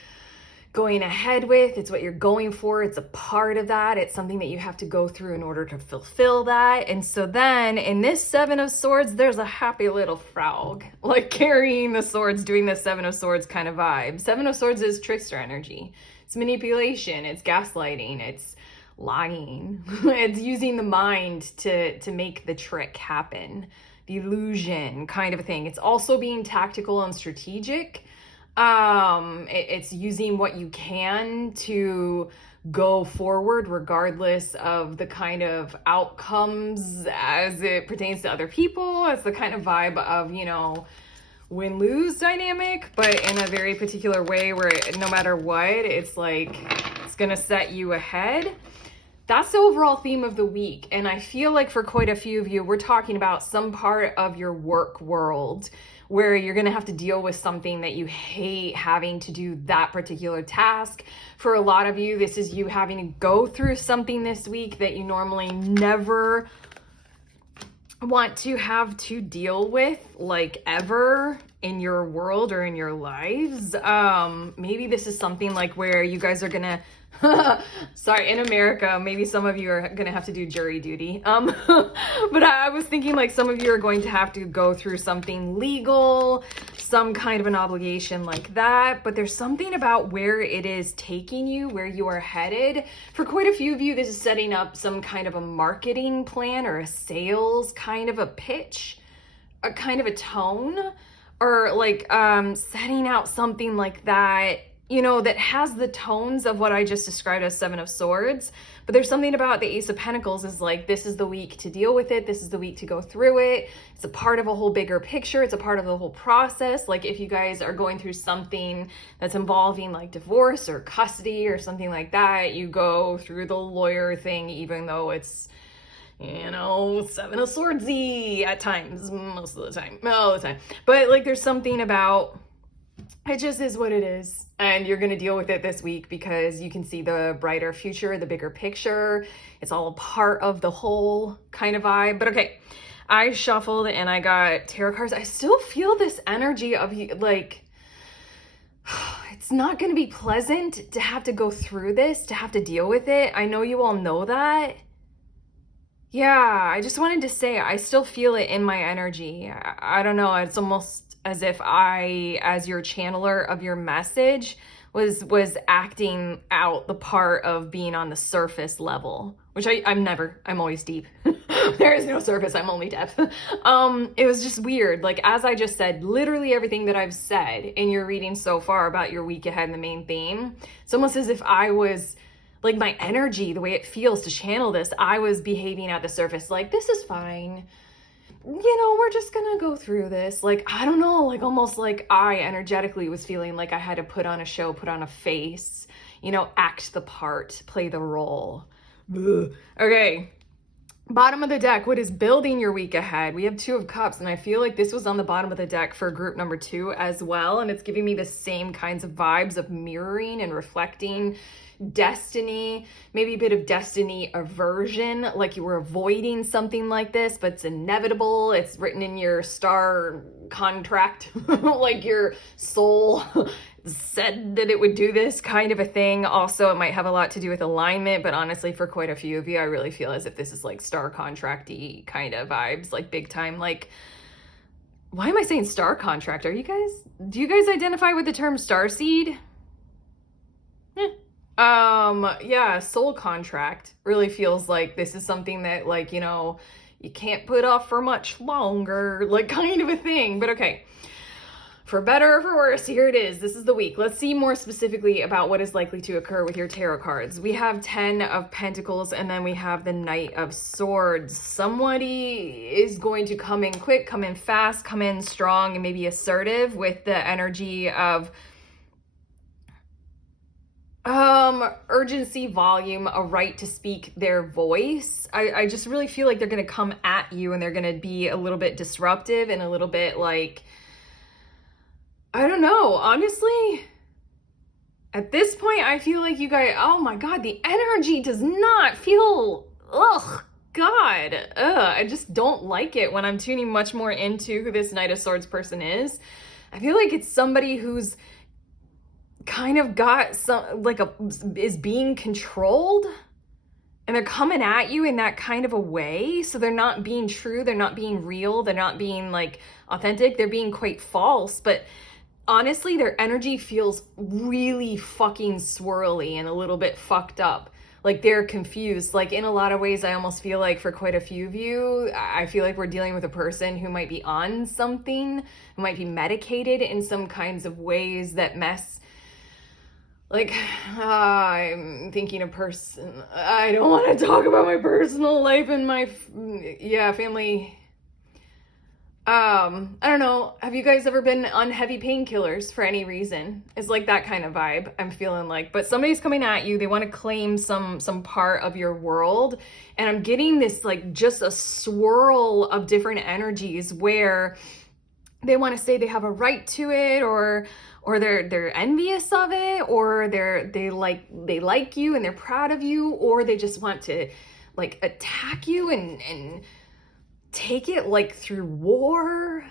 going ahead with. It's what you're going for. It's a part of that. It's something that you have to go through in order to fulfill that. And so then in this Seven of Swords, there's a happy little frog, like carrying the swords, doing the Seven of Swords kind of vibe. Seven of Swords is trickster energy. It's manipulation. It's gaslighting. It's lying. It's using the mind to make the trick happen. The illusion kind of a thing. It's also being tactical and strategic. It's using what you can to go forward regardless of the kind of outcomes as it pertains to other people. It's the kind of vibe of, you know, win-lose dynamic, but in a very particular way where no matter what, it's like, it's gonna set you ahead. That's the overall theme of the week. And I feel like for quite a few of you, we're talking about some part of your work world where you're gonna have to deal with something that you hate having to do that particular task. For a lot of you, this is you having to go through something this week that you normally never want to have to deal with, like, ever in your world or in your lives. Maybe this is something like where you guys are gonna sorry, in America, maybe some of you are gonna have to do jury duty. But I was thinking like some of you are going to have to go through something legal, some kind of an obligation like that. But there's something about where it is taking you, where you are headed. For quite a few of you, this is setting up some kind of a marketing plan or a sales kind of a pitch, a kind of a tone, or like setting out something like that, you know, that has the tones of what I just described as Seven of Swords. But there's something about the Ace of Pentacles is like, this is the week to deal with it. This is the week to go through it. It's a part of a whole bigger picture. It's a part of the whole process. Like if you guys are going through something that's involving like divorce or custody or something like that, you go through the lawyer thing, even though it's, you know, Seven of Swordsy at times, most of the time, all the time. But like there's something about, it just is what it is. And you're going to deal with it this week because you can see the brighter future, the bigger picture. It's all a part of the whole kind of vibe. But okay, I shuffled and I got tarot cards. I still feel this energy of like, it's not going to be pleasant to have to go through this, to have to deal with it. I know you all know that. Yeah, I just wanted to say, I still feel it in my energy. I don't know. It's almost as if I, as your channeler of your message, was acting out the part of being on the surface level, which I'm never, I'm always deep. There is no surface, I'm only depth. It was just weird. Like, as I just said, literally everything that I've said in your reading so far about your week ahead and the main theme, it's almost as if I was, like my energy, the way it feels to channel this, I was behaving at the surface like, this is fine. You know, we're just gonna go through this. Like, I don't know, like almost like I energetically was feeling like I had to put on a show, put on a face, you know, act the part, play the role. Ugh. Okay, bottom of the deck, what is building your week ahead? We have Two of Cups, and I feel like this was on the bottom of the deck for group number 2 as well, and it's giving me the same kinds of vibes of mirroring and reflecting destiny, maybe a bit of destiny aversion, like you were avoiding something like this, but it's inevitable. It's written in your star contract, like your soul said that it would do this kind of a thing. Also, it might have a lot to do with alignment, but honestly, for quite a few of you, I really feel as if this is like star contract-y kind of vibes, like big time. Like, why am I saying star contract? Do you guys identify with the term starseed? Yeah, soul contract really feels like this is something that, like, you know, you can't put off for much longer, like kind of a thing. But okay, for better or for worse, here it is. This is the week. Let's see more specifically about what is likely to occur with your tarot cards. We have 10 of Pentacles, and then we have the Knight of Swords. Somebody is going to come in quick, come in fast, come in strong, and maybe assertive with the energy of urgency, volume, a right to speak their voice. I just really feel like they're going to come at you and they're going to be a little bit disruptive and a little bit like, I don't know. Honestly, at this point, I feel like you guys, oh my God, the energy does not feel, ugh, God, I just don't like it when I'm tuning much more into who this Knight of Swords person is. I feel like it's somebody who's kind of got some, like is being controlled, and they're coming at you in that kind of a way. So they're not being true, they're not being real, they're not being like authentic, they're being quite false. But honestly, their energy feels really fucking swirly and a little bit fucked up. Like they're confused. Like in a lot of ways, I almost feel like for quite a few of you, I feel like we're dealing with a person who might be on something, who might be medicated in some kinds of ways that mess. Like, I'm thinking a person. I don't want to talk about my personal life and my, family. I don't know. Have you guys ever been on heavy painkillers for any reason? It's like that kind of vibe I'm feeling like. But somebody's coming at you. They want to claim some part of your world. And I'm getting this like just a swirl of different energies where they want to say they have a right to it, or they're envious of it, or they like you and they're proud of you, or they just want to like attack you and take it like through war.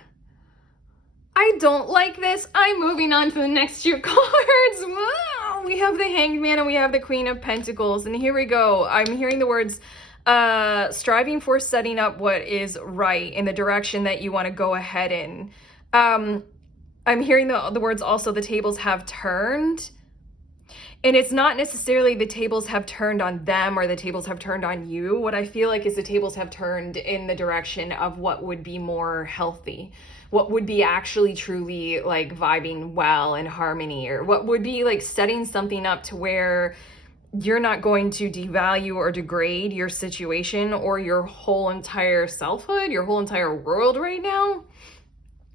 I don't like this. I'm moving on to the next two cards. Wow. We have the Hanged Man and we have the Queen of Pentacles. And here we go. I'm hearing the words, striving for setting up what is right in the direction that you want to go ahead in. I'm hearing the words also, the tables have turned. And it's not necessarily the tables have turned on them or the tables have turned on you. What I feel like is the tables have turned in the direction of what would be more healthy, what would be actually truly like vibing well in harmony, or what would be like setting something up to where you're not going to devalue or degrade your situation or your whole entire selfhood, your whole entire world right now.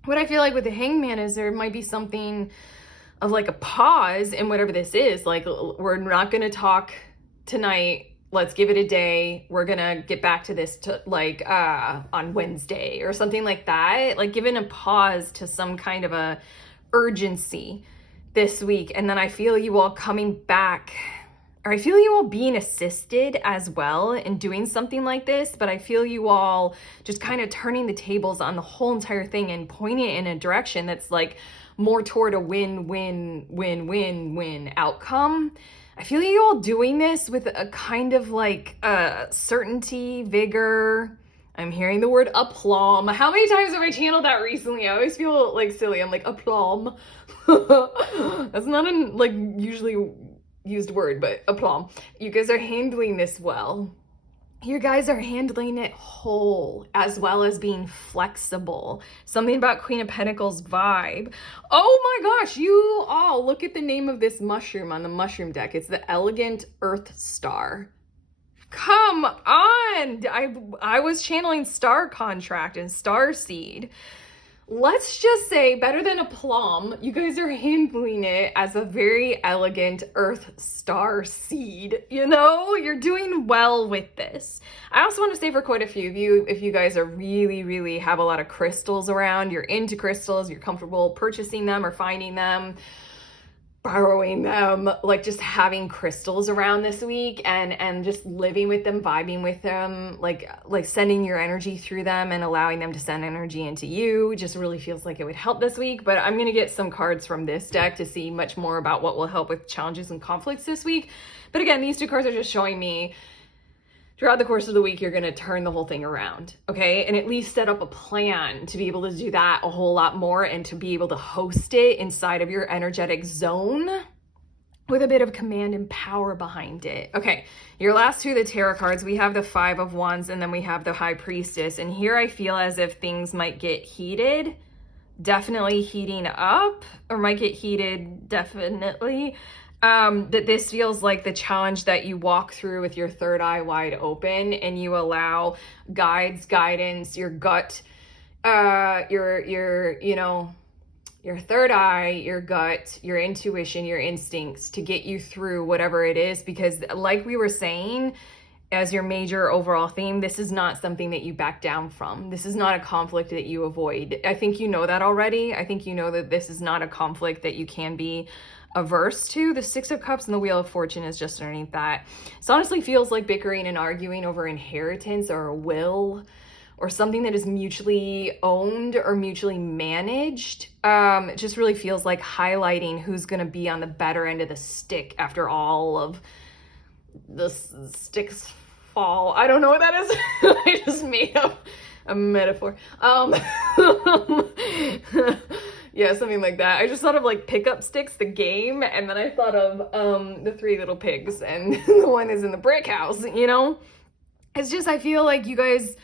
What I feel like with the Hanged Man is there might be something of like a pause in whatever this is. Like, we're not going to talk tonight. Let's give it a day. We're going to get back to this on Wednesday or something like that. Like giving a pause to some kind of a urgency this week. And then I feel you all coming back, or I feel you all being assisted as well in doing something like this, but I feel you all just kind of turning the tables on the whole entire thing and pointing it in a direction that's like more toward a win-win-win-win-win outcome. I feel you all doing this with a kind of like certainty, vigor. I'm hearing the word aplomb. How many times have I channeled that recently? I always feel like silly. I'm like, aplomb. That's not a like usually used word, but aplomb. You guys are handling this well. You guys are handling it whole, as well as being flexible. Something about Queen of Pentacles vibe. Oh my gosh, you all, look at the name of this mushroom on the mushroom deck. It's the Elegant Earth Star. Come on! I was channeling Star Contract and Star Seed. Let's just say, better than a plum, you guys are handling it as a very elegant earth star seed. You know, you're doing well with this. I also want to say for quite a few of you, if you guys are really have a lot of crystals around, you're into crystals, you're comfortable purchasing them or finding them, borrowing them, like just having crystals around this week and just living with them, vibing with them, like sending your energy through them and allowing them to send energy into you. It just really feels like it would help this week. But I'm going to get some cards from this deck to see much more about what will help with challenges and conflicts this week. But again, these two cards are just showing me throughout the course of the week, you're going to turn the whole thing around, okay? And at least set up a plan to be able to do that a whole lot more and to be able to host it inside of your energetic zone with a bit of command and power behind it. Okay, your last two of the tarot cards, we have the Five of Wands and then we have the High Priestess. And here I feel as if things might get heated, definitely heating up, or might get heated, definitely. That this feels like the challenge that you walk through with your third eye wide open and you allow guides, guidance, your gut, your third eye, your gut, your intuition, your instincts to get you through whatever it is. Because like we were saying, as your major overall theme, this is not something that you back down from. This is not a conflict that you avoid. I think you know that already. I think you know that this is not a conflict that you can be averse to. The Six of Cups and the Wheel of Fortune is just underneath that. This honestly feels like bickering and arguing over inheritance or a will or something that is mutually owned or mutually managed. It just really feels like highlighting who's going to be on the better end of the stick after all of the sticks fall. I don't know what that is. I just made up a metaphor. Yeah, something like that. I just thought of like Pickup Sticks, the game, and then I thought of the Three Little Pigs, and the one is in the brick house, you know? It's just, I feel like you guys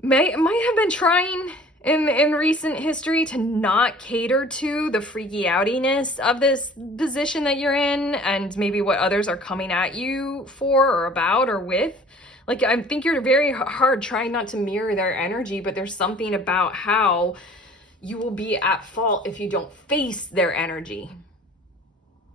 might have been trying in recent history to not cater to the freaky outiness of this position that you're in, and maybe what others are coming at you for or about or with. Like, I think you're very hard trying not to mirror their energy, but there's something about how you will be at fault if you don't face their energy.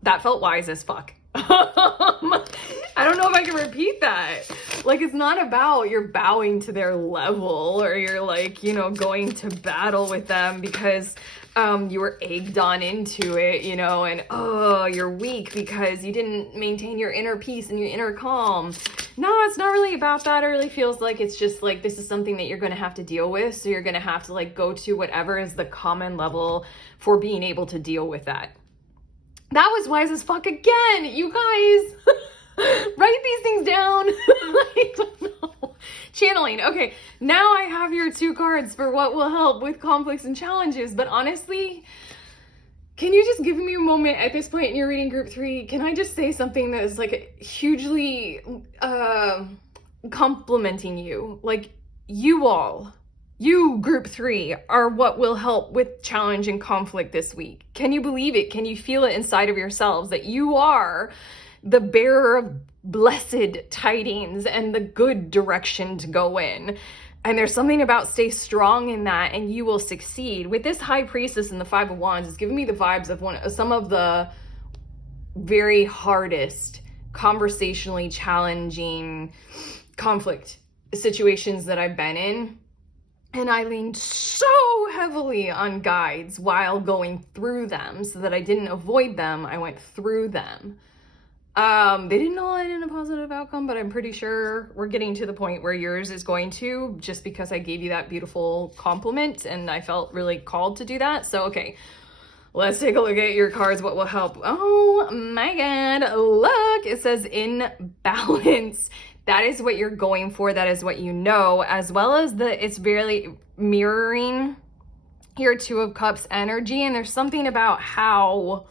That felt wise as fuck. I don't know if I can repeat that. Like, it's not about you're bowing to their level or you're like, you know, going to battle with them because you were egged on into it, you know, and oh, you're weak because you didn't maintain your inner peace and your inner calm. No, it's not really about that. It really feels like it's just like this is something that you're going to have to deal with. So you're going to have to like go to whatever is the common level for being able to deal with that. That was wise as fuck again, you guys. Write these things down. I don't know. Channeling. Okay, now I have your 2 cards for what will help with conflicts and challenges. But honestly, can you just give me a moment at this point in your reading group 3? Can I just say something that is like hugely complimenting you? Like, you group 3 are what will help with challenge and conflict this week. Can you believe it? Can you feel it inside of yourselves that you are the bearer of blessed tidings and the good direction to go in? And there's something about stay strong in that and you will succeed. With this High Priestess and the 5 of Wands, it's giving me the vibes of some of the very hardest, conversationally challenging conflict situations that I've been in. And I leaned so heavily on guides while going through them so that I didn't avoid them. I went through them. They didn't all end in a positive outcome, but I'm pretty sure we're getting to the point where yours is going to, just because I gave you that beautiful compliment and I felt really called to do that. So, okay, let's take a look at your cards. What will help? Oh my God, look, it says in balance. That is what you're going for. That is what you know, as well as it's barely mirroring your 2 of Cups energy. And there's something about how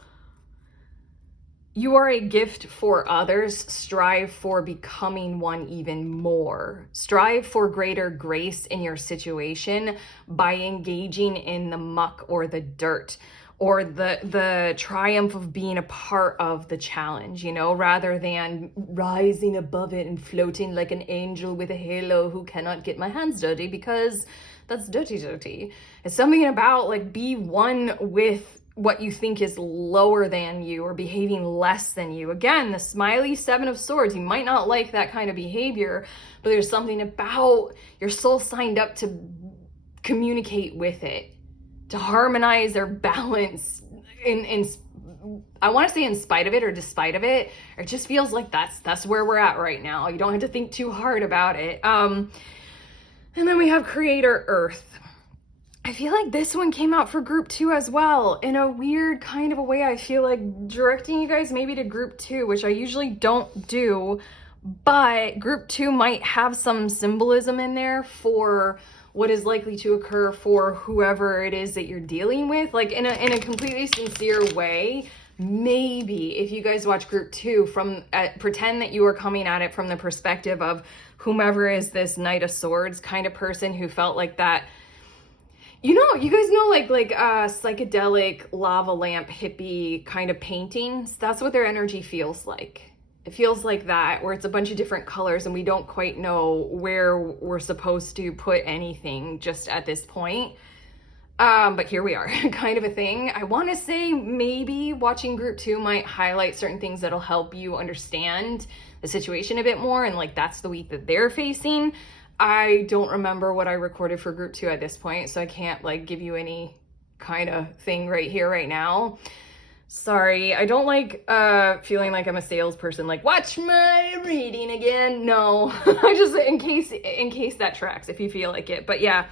you are a gift for others. Strive for becoming one even more. Strive for greater grace in your situation by engaging in the muck or the dirt or the triumph of being a part of the challenge, you know, rather than rising above it and floating like an angel with a halo who cannot get my hands dirty because that's dirty. It's something about like be one with what you think is lower than you or behaving less than you. Again, the smiley 7 of Swords, you might not like that kind of behavior, but there's something about your soul signed up to communicate with it, to harmonize or balance in I want to say in spite of it or despite of it. It just feels like that's where we're at right now. You don't have to think too hard about it. And then we have Creator Earth. I feel like this one came out for group 2 as well. In a weird kind of a way, I feel like directing you guys maybe to group 2, which I usually don't do, but group 2 might have some symbolism in there for what is likely to occur for whoever it is that you're dealing with, like in a completely sincere way. Maybe if you guys watch group 2 pretend that you are coming at it from the perspective of whomever is this Knight of Swords kind of person who felt like that. You know, you guys know like psychedelic lava lamp hippie kind of paintings. That's what their energy feels like. It feels like that, where it's a bunch of different colors and we don't quite know where we're supposed to put anything just at this point. But here we are, kind of a thing. I want to say maybe watching group 2 might highlight certain things that'll help you understand the situation a bit more, and like that's the week that they're facing. I don't remember what I recorded for group 2 at this point, so I can't like give you any kind of thing right here, right now. Sorry, I don't like feeling like I'm a salesperson, like watch my reading again. No, I just in case that tracks if you feel like it. But yeah,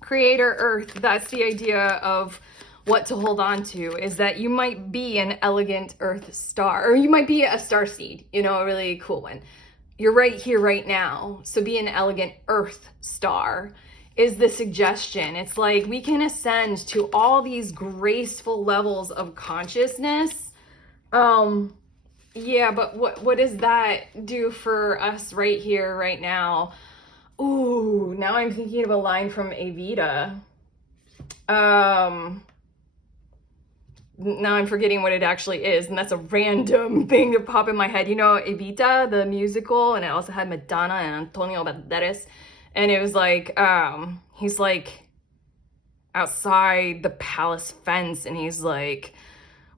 Creator Earth, that's the idea of what to hold on to, is that you might be an elegant Earth star, or you might be a star seed, you know, a really cool one. You're right here, right now. So be an elegant Earth star is the suggestion. It's like we can ascend to all these graceful levels of consciousness. Yeah, but what does that do for us right here, right now? Ooh, now I'm thinking of a line from Evita. Now I'm forgetting what it actually is, and that's a random thing to pop in my head. You know, Evita, the musical, and it also had Madonna and Antonio Banderas, and it was like, he's like outside the palace fence, and he's like,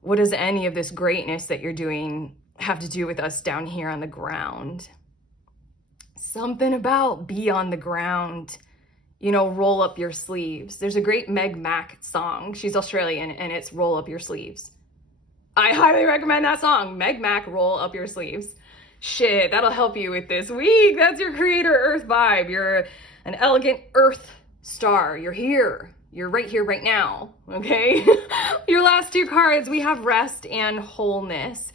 what does any of this greatness that you're doing have to do with us down here on the ground? Something about be on the ground, you know, roll up your sleeves. There's a great Meg Mac song. She's Australian, and it's Roll Up Your Sleeves. I highly recommend that song. Meg Mac, Roll Up Your Sleeves. Shit, that'll help you with this week. That's your Creator Earth vibe. You're an elegant Earth star. You're here. You're right here, right now. Okay? Your last 2 cards, we have Rest and Wholeness.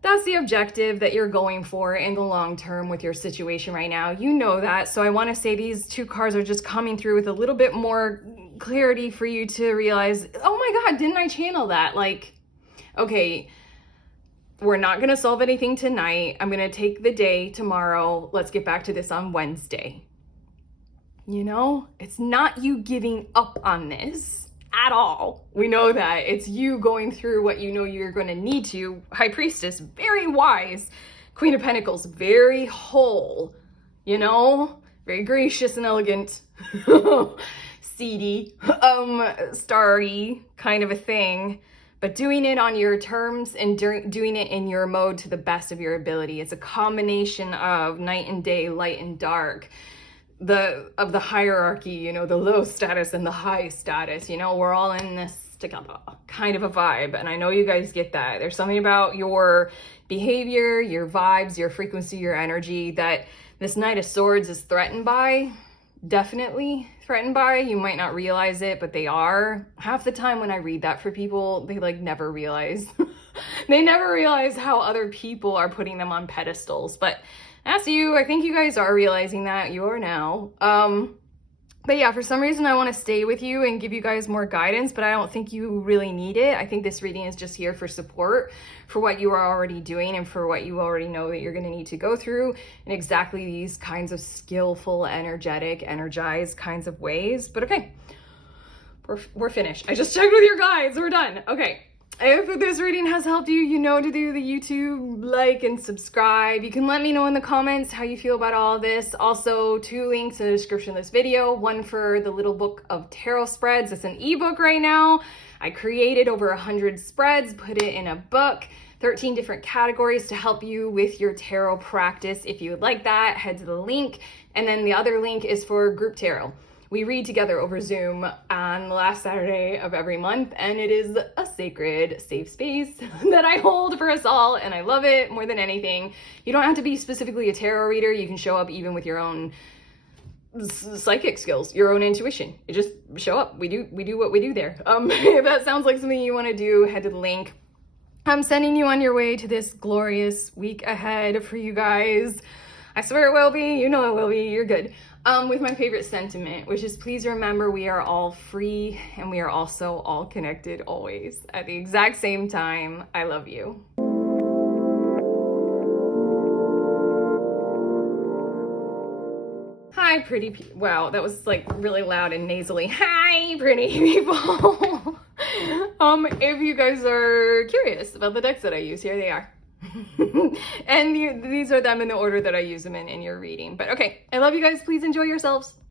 That's the objective that you're going for in the long term with your situation right now. You know that. So I want to say these 2 cards are just coming through with a little bit more clarity for you to realize, oh my God, didn't I channel that? Like, okay, we're not going to solve anything tonight. I'm going to take the day tomorrow. Let's get back to this on Wednesday. You know, it's not you giving up on this at all. We know that. It's you going through what you know you're going to need to. High Priestess, very wise. Queen of Pentacles, very whole. You know, very gracious and elegant. Seedy, starry kind of a thing. But doing it on your terms and doing it in your mode to the best of your ability. It's a combination of night and day, light and dark. Of the hierarchy, you know, the low status and the high status, you know, we're all in this together kind of a vibe. And I know you guys get that. There's something about your behavior, your vibes, your frequency, your energy that this Knight of Swords is threatened by, definitely threatened by. You might not realize it, but they are. Half the time when I read that for people, they like never realize. They never realize how other people are putting them on pedestals. But that's you. I think you guys are realizing that. You are now. But yeah, for some reason I want to stay with you and give you guys more guidance, but I don't think you really need it. I think this reading is just here for support for what you are already doing and for what you already know that you're going to need to go through in exactly these kinds of skillful, energetic, energized kinds of ways. But okay, we're finished. I just checked with your guides. We're done. Okay. If this reading has helped you, you know to do the YouTube like and subscribe. You can let me know in the comments how you feel about all of this. Also, 2 links in the description of this video. One for the little book of tarot spreads. It's an ebook right now. I created over 100 spreads, put it in a book, 13 different categories to help you with your tarot practice. If you would like that, head to the link. And then the other link is for group tarot. We read together over Zoom on the last Saturday of every month, and it is a sacred, safe space that I hold for us all, and I love it more than anything. You don't have to be specifically a tarot reader. You can show up even with your own psychic skills, your own intuition. You just show up. We do what we do there. If that sounds like something you want to do, head to the link. I'm sending you on your way to this glorious week ahead for you guys. I swear it will be. You know it will be. You're good. With my favorite sentiment, which is please remember we are all free and we are also all connected always at the exact same time. I love you. Hi, pretty people. Wow, that was like really loud and nasally. Hi, pretty people. If you guys are curious about the decks that I use, here they are. And these are them in the order that I use them in your reading. But okay, I love you guys. Please enjoy yourselves.